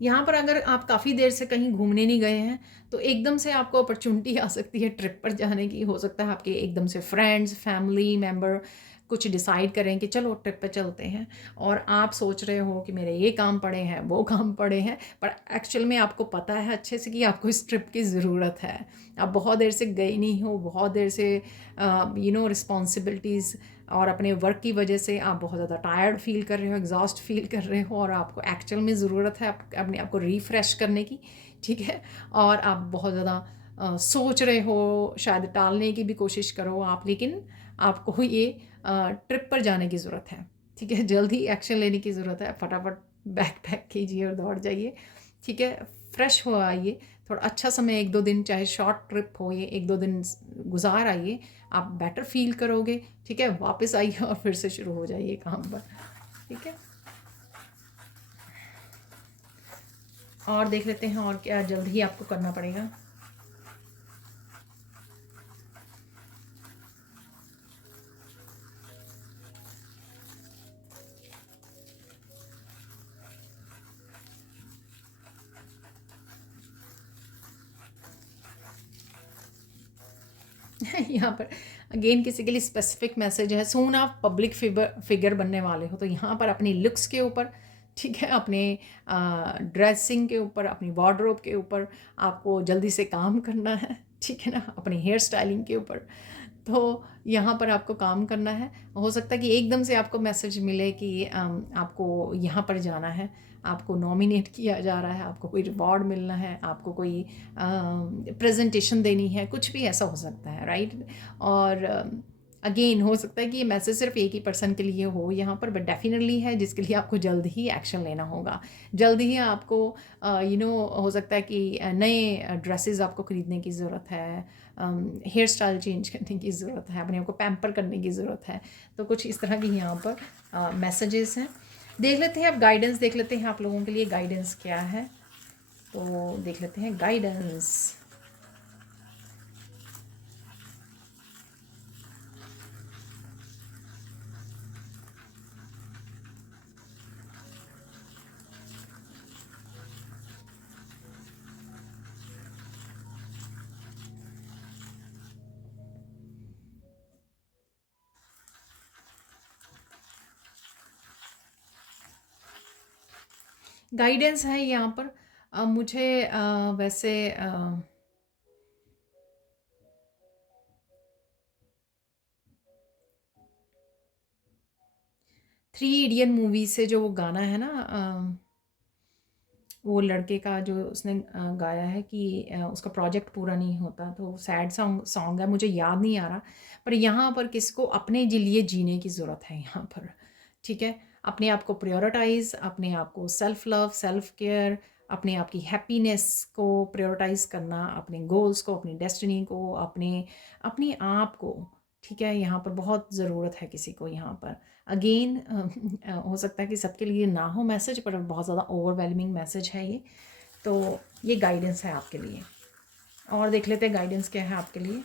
यहाँ पर अगर आप काफ़ी देर से कहीं घूमने नहीं गए हैं, तो एकदम से आपको अपॉर्चुनिटी आ सकती है ट्रिप पर जाने की। हो सकता है आपके एकदम से फ्रेंड्स, फैमिली मेंबर कुछ डिसाइड करें कि चलो ट्रिप पे चलते हैं, और आप सोच रहे हो कि मेरे ये काम पड़े हैं, वो काम पड़े हैं, पर एक्चुअल में आपको पता है अच्छे से कि आपको इस ट्रिप की ज़रूरत है। आप बहुत देर से गए नहीं हो, बहुत देर से रिस्पॉन्सिबिलिटीज़ और अपने वर्क की वजह से आप बहुत ज़्यादा टायर्ड फील कर रहे हो, एग्जॉस्ट फील कर रहे हो, और आपको एक्चुअल में ज़रूरत है अपने आप को रिफ़्रेश करने की, ठीक है। और आप बहुत ज़्यादा सोच रहे हो, शायद टालने की भी कोशिश करो आप, लेकिन आपको ये ट्रिप पर जाने की ज़रूरत है, ठीक है, जल्द ही एक्शन लेने की ज़रूरत है। फटाफट बैग पैक कीजिए और दौड़ जाइए, ठीक है। फ्रेश हो आइए, थोड़ा अच्छा समय 1-2 दिन, चाहे शॉर्ट ट्रिप हो, ये 1-2 दिन गुजार आइए, आप बेटर फील करोगे, ठीक है। वापस आइए और फिर से शुरू हो जाइए काम पर, ठीक है। और देख लेते हैं और क्या जल्द ही आपको करना पड़ेगा। यहाँ पर अगेन किसी के लिए स्पेसिफिक मैसेज है, सून आप पब्लिक फिगर बनने वाले हो, तो यहाँ पर अपनी लुक्स के ऊपर, ठीक है, अपने ड्रेसिंग के ऊपर, अपनी वार्डरोब के ऊपर आपको जल्दी से काम करना है, ठीक है ना, अपनी हेयर स्टाइलिंग के ऊपर। तो यहाँ पर आपको काम करना है। हो सकता है कि एकदम से आपको मैसेज मिले कि आपको यहाँ पर जाना है, आपको नॉमिनेट किया जा रहा है, आपको कोई रिवॉर्ड मिलना है, आपको कोई प्रेजेंटेशन देनी है, कुछ भी ऐसा हो सकता है, राइट। और अगेन हो सकता है कि ये मैसेज सिर्फ एक ही पर्सन के लिए हो यहाँ पर, बट डेफिनेटली है जिसके लिए आपको जल्द ही एक्शन लेना होगा। जल्द ही आपको हो सकता है कि नए ड्रेसेस आपको ख़रीदने की ज़रूरत है, हेयर स्टाइल चेंज करने की ज़रूरत है, अपने आप को पैम्पर करने की ज़रूरत है। तो कुछ इस तरह की यहाँ पर मैसेजेस हैं। देख लेते हैं, अब गाइडेंस देख लेते हैं, आप लोगों के लिए गाइडेंस क्या है। तो देख लेते हैं गाइडेंस। गाइडेंस है यहाँ पर मुझे वैसे 3 इडियन मूवी से जो वो गाना है ना, वो लड़के का जो उसने गाया है कि उसका प्रोजेक्ट पूरा नहीं होता, तो सैड सॉन्ग सॉन्ग है, मुझे याद नहीं आ रहा। पर यहाँ पर किसको अपने लिए जीने की ज़रूरत है यहाँ पर, ठीक है। अपने आप को प्रायोरिटाइज, अपने आप को सेल्फ लव, सेल्फ केयर, अपने आप की हैप्पीनेस को प्रायोरिटाइज करना, अपने गोल्स को, अपनी डेस्टिनी को, अपने आप को, ठीक है। यहाँ पर बहुत ज़रूरत है किसी को यहाँ पर। अगेन हो सकता है कि सबके लिए ना हो मैसेज, पर बहुत ज़्यादा ओवरवेलमिंग मैसेज है ये। तो ये गाइडेंस है आपके लिए। और देख लेते हैं गाइडेंस क्या है आपके लिए।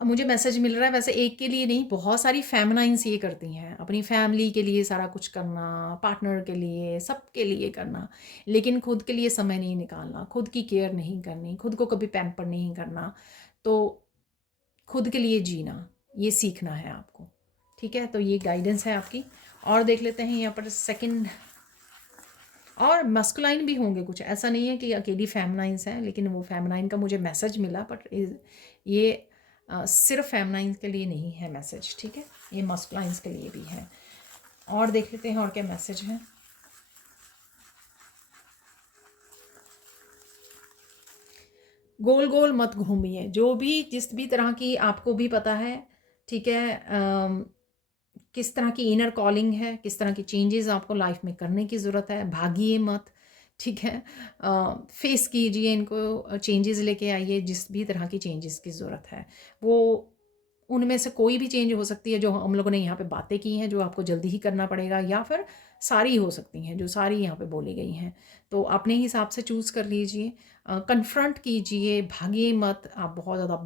अब मुझे मैसेज मिल रहा है, वैसे एक के लिए नहीं, बहुत सारी फेमिनाइंस ये करती हैं, अपनी फैमिली के लिए सारा कुछ करना, पार्टनर के लिए, सबके लिए करना, लेकिन खुद के लिए समय नहीं निकालना, खुद की केयर नहीं करनी, खुद को कभी पैम्पर नहीं करना। तो खुद के लिए जीना, ये सीखना है आपको, ठीक है। तो ये गाइडेंस है आपकी। और देख लेते हैं यहाँ पर सेकंड। और मस्कुलाइन भी होंगे कुछ, ऐसा नहीं है कि अकेली फेमनाइंस हैं, लेकिन वो फेमनाइन का मुझे मैसेज मिला, बट ये सिर्फ फेमनाइंस के लिए नहीं है मैसेज, ठीक है, ये मस्कुलाइंस के लिए भी है। और देख लेते हैं और क्या मैसेज है। गोल गोल मत घूमिए, जो भी जिस भी तरह की आपको भी पता है, ठीक है, किस तरह की इनर कॉलिंग है, किस तरह की चेंजेस आपको लाइफ में करने की ज़रूरत है, भागिए मत, ठीक है। फेस कीजिए इनको, चेंजेस लेके आइए, जिस भी तरह की चेंजेस की ज़रूरत है, वो उनमें से कोई भी चेंज हो सकती है जो हम लोगों ने यहाँ पे बातें की हैं, जो आपको जल्दी ही करना पड़ेगा, या फिर सारी हो सकती हैं जो सारी यहाँ पे बोली गई हैं। तो अपने हिसाब से चूज़ कर लीजिए, कन्फ्रंट कीजिए, भागिए मत। आप बहुत ज़्यादा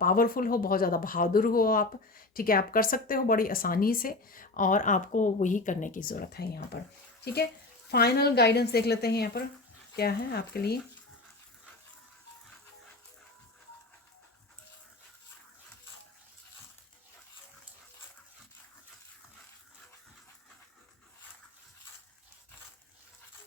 पावरफुल हो, बहुत ज़्यादा बहादुर हो आप, ठीक है, आप कर सकते हो बड़ी आसानी से, और आपको वही करने की ज़रूरत है यहाँ पर, ठीक है। फाइनल गाइडेंस देख लेते हैं यहाँ पर क्या है आपके लिए।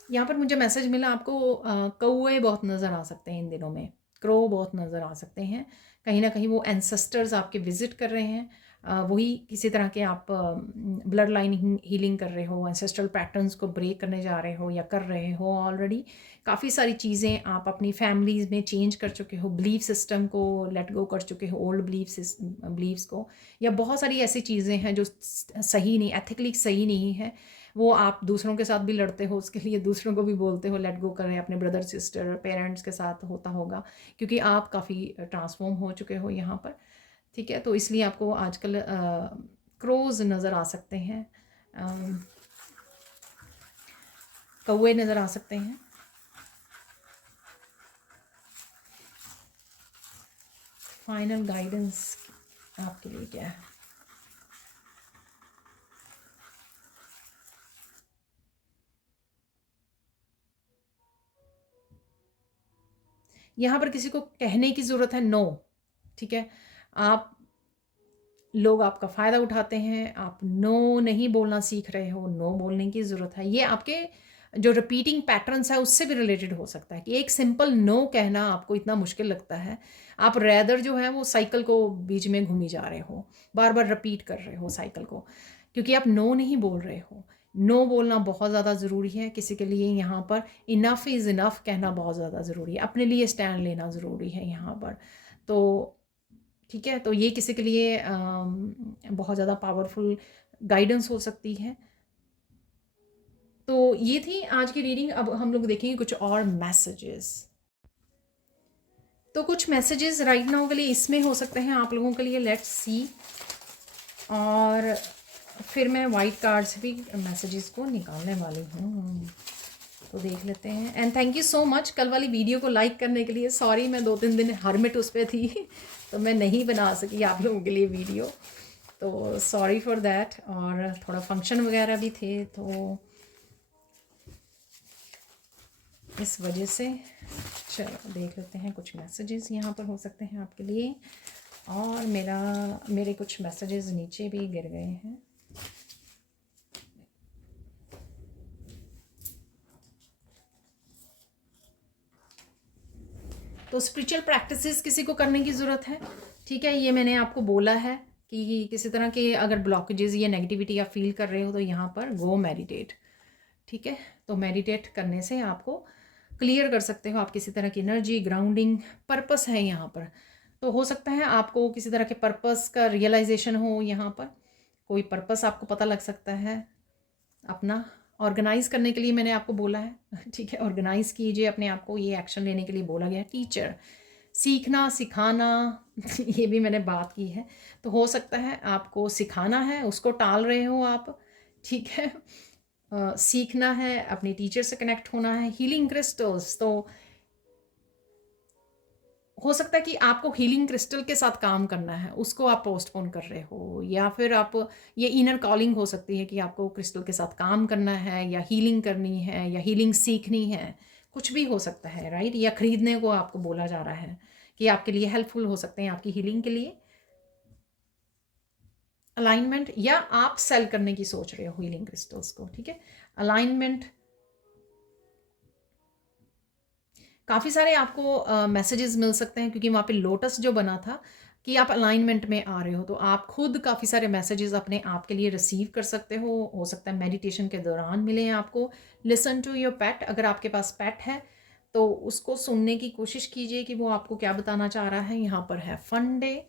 यहाँ पर मुझे मैसेज मिला, आपको कौए बहुत नज़र आ सकते हैं इन दिनों में, क्रो बहुत नज़र आ सकते हैं। कहीं ना कहीं वो एंसेस्टर्स आपके विजिट कर रहे हैं, वही किसी तरह के आप ब्लड लाइन हीलिंग कर रहे हो, एंसेस्ट्रल पैटर्न्स को ब्रेक करने जा रहे हो या कर रहे हो ऑलरेडी। काफ़ी सारी चीज़ें आप अपनी फैमिलीज़ में चेंज कर चुके हो, बिलीफ सिस्टम को लेट गो कर चुके हो, ओल्ड बिलीव्स को, या बहुत सारी ऐसी चीज़ें हैं जो सही नहीं, एथिकली सही नहीं है, वो आप दूसरों के साथ भी लड़ते हो, उसके लिए दूसरों को भी बोलते हो लेट गो करें। अपने ब्रदर सिस्टर पेरेंट्स के साथ होता होगा, क्योंकि आप काफ़ी ट्रांसफॉर्म हो चुके हो यहाँ पर, ठीक है। तो इसलिए आपको आजकल क्रोज नज़र आ सकते हैं, कौवे नज़र आ सकते हैं। फाइनल गाइडेंस आपके लिए क्या है? यहाँ पर किसी को कहने की ज़रूरत है नो, ठीक है। आप लोग आपका फ़ायदा उठाते हैं, आप नो नहीं बोलना सीख रहे हो, नो बोलने की ज़रूरत है। ये आपके जो रिपीटिंग पैटर्न्स है उससे भी रिलेटेड हो सकता है कि एक सिंपल नो कहना आपको इतना मुश्किल लगता है, आप रैदर जो है वो साइकिल को बीच में घूमी जा रहे हो, बार बार रिपीट कर रहे हो साइकिल को, क्योंकि आप नो नहीं बोल रहे हो। नो बोलना बहुत ज़्यादा ज़रूरी है किसी के लिए यहाँ पर। इनफ इज़ इनफ कहना बहुत ज़्यादा ज़रूरी है, अपने लिए स्टैंड लेना ज़रूरी है यहाँ पर। तो ठीक है, तो ये किसी के लिए बहुत ज़्यादा पावरफुल गाइडेंस हो सकती है। तो ये थी आज की रीडिंग। अब हम लोग देखेंगे कुछ और मैसेजेस। तो कुछ मैसेजेस राइट नाउ के लिए इसमें हो सकते हैं आप लोगों के लिए, लेट्स सी। और फिर मैं वाइट कार्ड से भी मैसेजेस को निकालने वाली हूँ, तो देख लेते हैं। And thank you so much कल वाली वीडियो को लाइक करने के लिए। सॉरी मैं 2-3 दिन हरमिट उस पर थी तो मैं नहीं बना सकी आप लोगों के लिए वीडियो, तो सॉरी फॉर दैट। और थोड़ा फंक्शन वगैरह भी थे तो इस वजह से। चलो देख लेते हैं, कुछ मैसेजेस यहाँ पर हो सकते हैं आपके लिए। और मेरे कुछ मैसेजेस नीचे भी गिर गए हैं। तो स्पिरिचुअल प्रैक्टिसेस किसी को करने की ज़रूरत है, ठीक है। ये मैंने आपको बोला है कि किसी तरह के अगर ब्लॉकेजेस या नेगेटिविटी आप फील कर रहे हो तो यहाँ पर गो मेडिटेट, ठीक है। तो मेडिटेट करने से आपको क्लियर कर सकते हो आप किसी तरह की एनर्जी, ग्राउंडिंग। पर्पस है यहाँ पर, तो हो सकता है आपको किसी तरह के पर्पस का रियलाइजेशन हो। यहाँ पर कोई पर्पस आपको पता लग सकता है अपना। ऑर्गेनाइज करने के लिए मैंने आपको बोला है, ठीक है। ऑर्गेनाइज कीजिए अपने आप को, ये एक्शन लेने के लिए बोला गया है। टीचर, सीखना, सिखाना ये भी मैंने बात की है। तो हो सकता है आपको सिखाना है, उसको टाल रहे हो आप, ठीक है। सीखना है, अपने टीचर से कनेक्ट होना है। हीलिंग क्रिस्टल्स, तो हो सकता है कि आपको हीलिंग क्रिस्टल के साथ काम करना है, उसको आप पोस्टपोन कर रहे हो, या फिर आप, ये इनर कॉलिंग हो सकती है कि आपको क्रिस्टल के साथ काम करना है या हीलिंग करनी है या हीलिंग सीखनी है, कुछ भी हो सकता है, राइट। या खरीदने को आपको बोला जा रहा है कि आपके लिए हेल्पफुल हो सकते हैं आपकी हीलिंग के लिए। अलाइनमेंट, या आप सेल करने की सोच रहे हो हीलिंग क्रिस्टल्स को, ठीक है। अलाइनमेंट, काफ़ी सारे आपको मैसेजेस मिल सकते हैं क्योंकि वहाँ पे लोटस जो बना था कि आप अलाइनमेंट में आ रहे हो, तो आप खुद काफ़ी सारे मैसेजेस अपने आप के लिए रिसीव कर सकते हो सकता है मेडिटेशन के दौरान मिले आपको। लिसन टू योर पेट, अगर आपके पास पेट है तो उसको सुनने की कोशिश कीजिए कि वो आपको क्या बताना चाह रहा है। यहाँ पर है फन डे,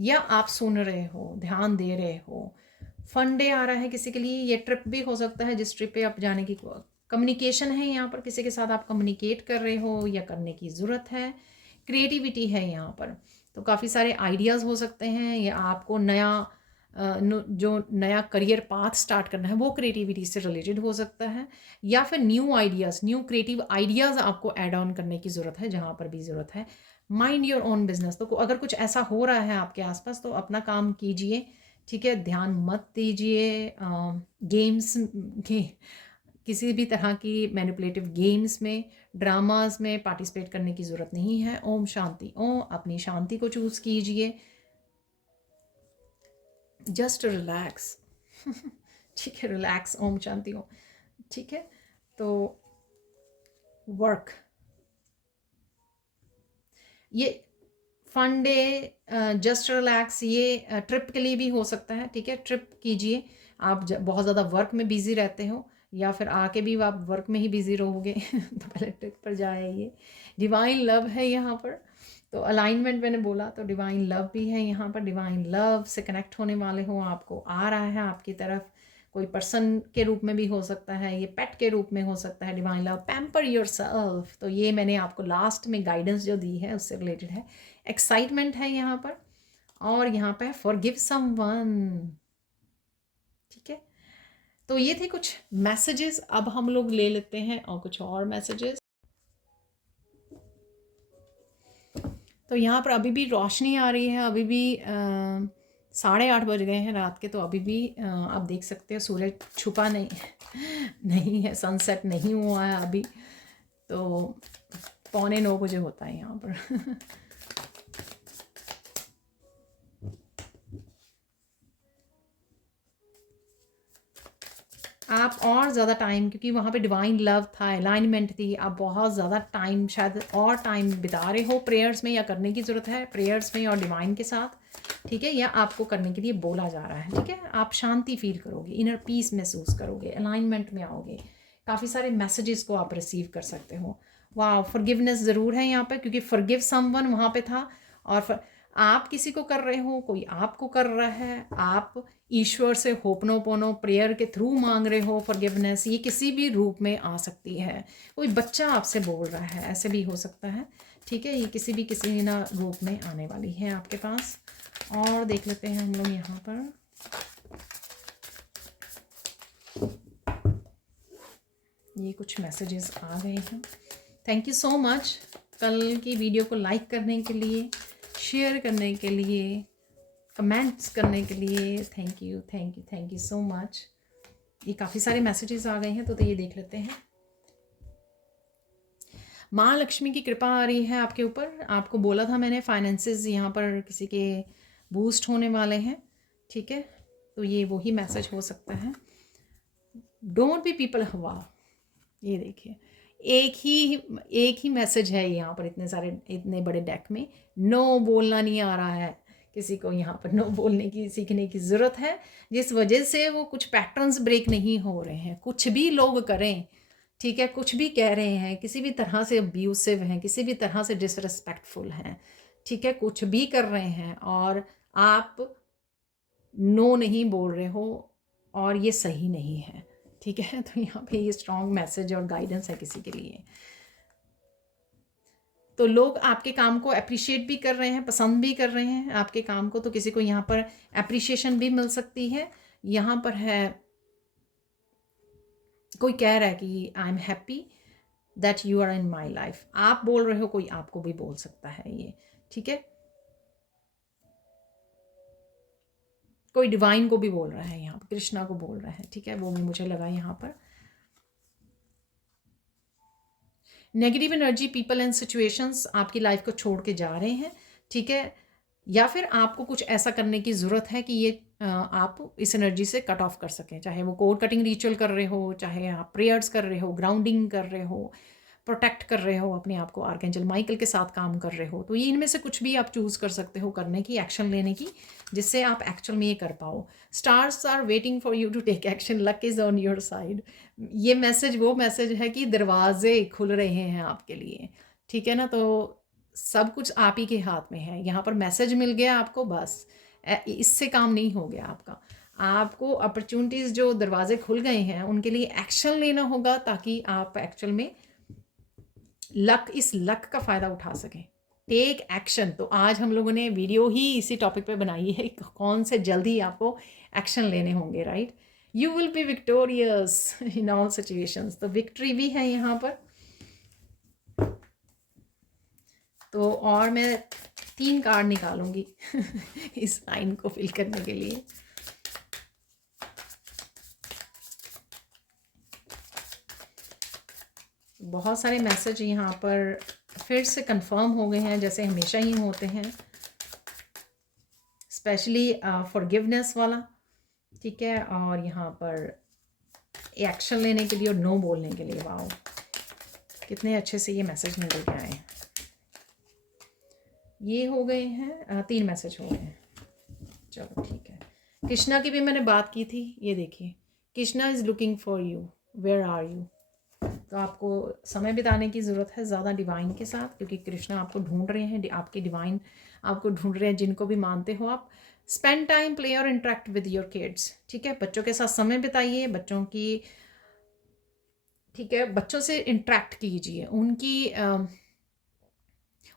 या आप सुन रहे हो, ध्यान दे रहे हो। फन डे आ रहा है किसी के लिए, ये ट्रिप भी हो सकता है जिस ट्रिप पे आप जाने की, कम्युनिकेशन है यहाँ पर, किसी के साथ आप कम्युनिकेट कर रहे हो या करने की ज़रूरत है। क्रिएटिविटी है यहाँ पर, तो काफ़ी सारे आइडियाज़ हो सकते हैं, या आपको जो नया करियर पाथ स्टार्ट करना है वो क्रिएटिविटी से रिलेटेड हो सकता है। या फिर new ideas, new creative ideas आपको ऐड ऑन करने की ज़रूरत है जहाँ पर भी ज़रूरत है। माइंड योर ओन बिजनेस, तो अगर कुछ ऐसा हो रहा है आपके आसपास तो अपना काम कीजिए, ठीक है। ध्यान मत दीजिए गेम्स के, किसी भी तरह की मैनिपुलेटिव गेम्स में, ड्रामाज में पार्टिसिपेट करने की ज़रूरत नहीं है। ओम शांति, ओम, अपनी शांति को चूज़ कीजिए। जस्ट रिलैक्स ठीक है, रिलैक्स, ओम शांति ओम, ठीक है। तो वर्क, ये फन डे, जस्ट रिलैक्स, ये ट्रिप के लिए भी हो सकता है, ठीक है। ट्रिप कीजिए, आप बहुत ज़्यादा वर्क में बिज़ी रहते हो या फिर आके भी आप वर्क में ही बिज़ी रहोगे तो पहले ट्रिप पर जाइए। डिवाइन लव है यहाँ पर, तो अलाइनमेंट मैंने बोला तो डिवाइन लव भी है यहाँ पर। डिवाइन लव से कनेक्ट होने वाले हो, आपको आ रहा है आपकी तरफ, कोई पर्सन के रूप में भी हो सकता है, ये पेट के रूप में हो सकता है। डिवाइन लव, पैम्पर योरसेल्फ, तो ये मैंने आपको लास्ट में गाइडेंस जो दी है उससे रिलेटेड है। एक्साइटमेंट है यहाँ पर, और यहाँ पे फॉरगिव समवन, ठीक है। तो ये थे कुछ मैसेजेस। अब हम लोग ले लेते हैं और कुछ और मैसेजेस। तो यहाँ पर अभी भी रोशनी आ रही है, अभी भी 8:30 बज गए हैं रात के, तो अभी भी आप देख सकते हो सूरज छुपा नहीं नहीं है, सनसेट नहीं हुआ है अभी, तो 8:45 बजे होता है यहाँ पर आप और ज़्यादा टाइम, क्योंकि वहाँ पे डिवाइन लव था, अलाइनमेंट थी, आप बहुत ज़्यादा टाइम शायद और टाइम बिता रहे हो प्रेयर्स में, या करने की ज़रूरत है प्रेयर्स में और डिवाइन के साथ, ठीक है, या आपको करने के लिए बोला जा रहा है, ठीक है। आप शांति फील करोगे, इनर पीस महसूस करोगे, अलाइनमेंट में आओगे, काफ़ी सारे मैसेजेस को आप रिसीव कर सकते हो। वाह, फॉरगिवनेस ज़रूर है यहाँ पर, क्योंकि फॉरगिव समवन वहाँ पे था, और आप किसी को कर रहे हो, कोई आपको कर रहा है, आप ईश्वर से होपनोपोनो प्रेयर के थ्रू मांग रहे हो फॉरगिवनेस। ये किसी भी रूप में आ सकती है, कोई बच्चा आपसे बोल रहा है, ऐसे भी हो सकता है, ठीक है। ये किसी ना रूप में आने वाली है आपके पास। और देख लेते हैं हम लोग यहाँ पर, ये कुछ मैसेजेस आ गए हैं। थैंक यू सो मच कल की वीडियो को लाइक करने के लिए, शेयर करने के लिए, कमेंट्स करने के लिए। Thank you, thank you, thank you so much. ये काफ़ी सारे मैसेजेस आ गए हैं, तो ये देख लेते हैं। माँ लक्ष्मी की कृपा आ रही है आपके ऊपर। आपको बोला था मैंने, फाइनेंसेस यहाँ पर किसी के बूस्ट होने वाले हैं, ठीक है, तो ये वही मैसेज हो सकता है। डोंट बी पीपल हवा, ये देखिए एक ही मैसेज है यहाँ पर, इतने बड़े डेक में। नो बोलना नहीं आ रहा है किसी को, यहाँ पर नो बोलने की सीखने की ज़रूरत है, जिस वजह से वो कुछ पैटर्न्स ब्रेक नहीं हो रहे हैं। कुछ भी लोग करें, ठीक है, कुछ भी कह रहे हैं, किसी भी तरह से अब्यूसिव हैं, किसी भी तरह से डिसरिस्पेक्टफुल हैं, ठीक है, कुछ भी कर रहे हैं, और आप नो नहीं बोल रहे हो, और ये सही नहीं है, ठीक है। तो यहाँ पे ये स्ट्रॉन्ग मैसेज और गाइडेंस है किसी के लिए। तो लोग आपके काम को अप्रिशिएट भी कर रहे हैं, पसंद भी कर रहे हैं आपके काम को, तो किसी को यहाँ पर अप्रिशिएशन भी मिल सकती है। यहाँ पर है, कोई कह रहा है कि I am happy that you are in my life. आप बोल रहे हो, कोई आपको भी बोल सकता है ये, ठीक है। कोई डिवाइन को भी बोल रहा है यहाँ पर, कृष्णा को बोल रहा है, ठीक है, वो भी मुझे लगा यहाँ पर। Negative energy, people and situations आपकी लाइफ को छोड़ के जा रहे हैं, ठीक है, या फिर आपको कुछ ऐसा करने की ज़रूरत है कि ये आप इस एनर्जी से कट ऑफ कर सकें। चाहे वो कोड कटिंग रिचुअल कर रहे हो, चाहे आप प्रेयर्स कर रहे हो, ग्राउंडिंग कर रहे हो, प्रोटेक्ट कर रहे हो अपने आप को, आर्कएंजल माइकल के साथ काम कर रहे हो, तो ये इनमें से कुछ भी आप चूज़ कर सकते हो करने की, एक्शन लेने की, जिससे आप एक्चुअल में ये कर पाओ। Stars are waiting for you to take action, luck is on your side. ये मैसेज वो मैसेज है कि दरवाजे खुल रहे हैं आपके लिए, ठीक है ना। तो सब कुछ आप ही के हाथ में है। यहाँ पर मैसेज मिल गया आपको, बस इससे काम नहीं हो गया आपका। आपको अपॉर्चुनिटीज़, जो दरवाजे खुल गए हैं, उनके लिए एक्शन लेना होगा, ताकि आप एक्चुअल में इस लक का फ़ायदा उठा सकें। Take action. तो आज हम लोगों ने वीडियो ही इसी टॉपिक पे बनाई है, कौन से जल्दी आपको एक्शन लेने होंगे, right. You will be victorious in all situations, तो विक्ट्री भी है यहाँ पर। तो और मैं 3 कार्ड निकालूंगी इस लाइन को फिल करने के लिए। बहुत सारे मैसेज यहाँ पर फिर से कंफर्म हो गए हैं, जैसे हमेशा ही होते हैं, स्पेशली फॉरगिवनेस वाला, ठीक है, और यहाँ पर एक्शन लेने के लिए और नो बोलने के लिए। वाओ, कितने अच्छे से ये मैसेज निकल के आए। ये हो गए हैं 3 मैसेज हो गए हैं। चलो ठीक है। कृष्णा की भी मैंने बात की थी, ये देखिए, Krishna is looking for you, where are you. तो आपको समय बिताने की ज़रूरत है ज़्यादा डिवाइन के साथ, क्योंकि कृष्णा आपको ढूंढ रहे हैं, आपके डिवाइन आपको ढूंढ रहे हैं, जिनको भी मानते हो आप। स्पेंड टाइम, प्ले और इंटरेक्ट विद योर किड्स, ठीक है, बच्चों के साथ समय बिताइए, बच्चों की, ठीक है, बच्चों से इंटरेक्ट कीजिए,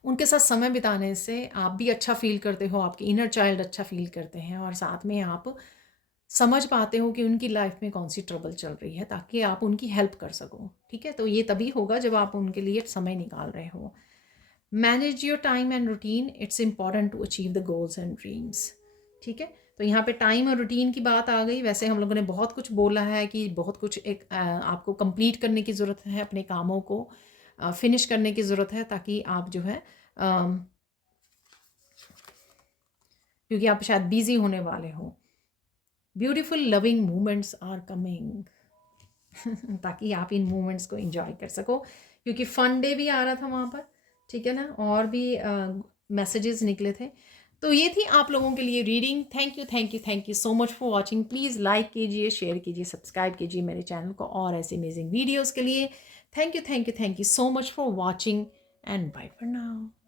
उनके साथ समय बिताने से आप भी अच्छा फील करते हो, आपके इनर चाइल्ड अच्छा फील करते हैं, और साथ में आप समझ पाते हो कि उनकी लाइफ में कौन सी ट्रबल चल रही है, ताकि आप उनकी हेल्प कर सको, ठीक है। तो ये तभी होगा जब आप उनके लिए समय निकाल रहे हो। Manage your time and routine, it's important to achieve the goals and dreams, ठीक है। तो यहाँ पे टाइम और रूटीन की बात आ गई। वैसे हम लोगों ने बहुत कुछ बोला है कि बहुत कुछ आपको कंप्लीट करने की ज़रूरत है, अपने कामों को फिनिश करने की ज़रूरत है, ताकि आप जो है क्योंकि आप शायद बिजी होने वाले हो। Beautiful loving moments are coming ताकि आप इन मोमेंट्स को एंजॉय कर सको, क्योंकि फन डे भी आ रहा था वहाँ पर, ठीक है ना, और भी मैसेजेस निकले थे। तो ये थी आप लोगों के लिए reading. Thank you thank you thank you so much for watching. Please like कीजिए, शेयर कीजिए, सब्सक्राइब कीजिए मेरे चैनल को और ऐसे अमेजिंग वीडियोज़ के लिए। Thank you so much for watching and bye for now.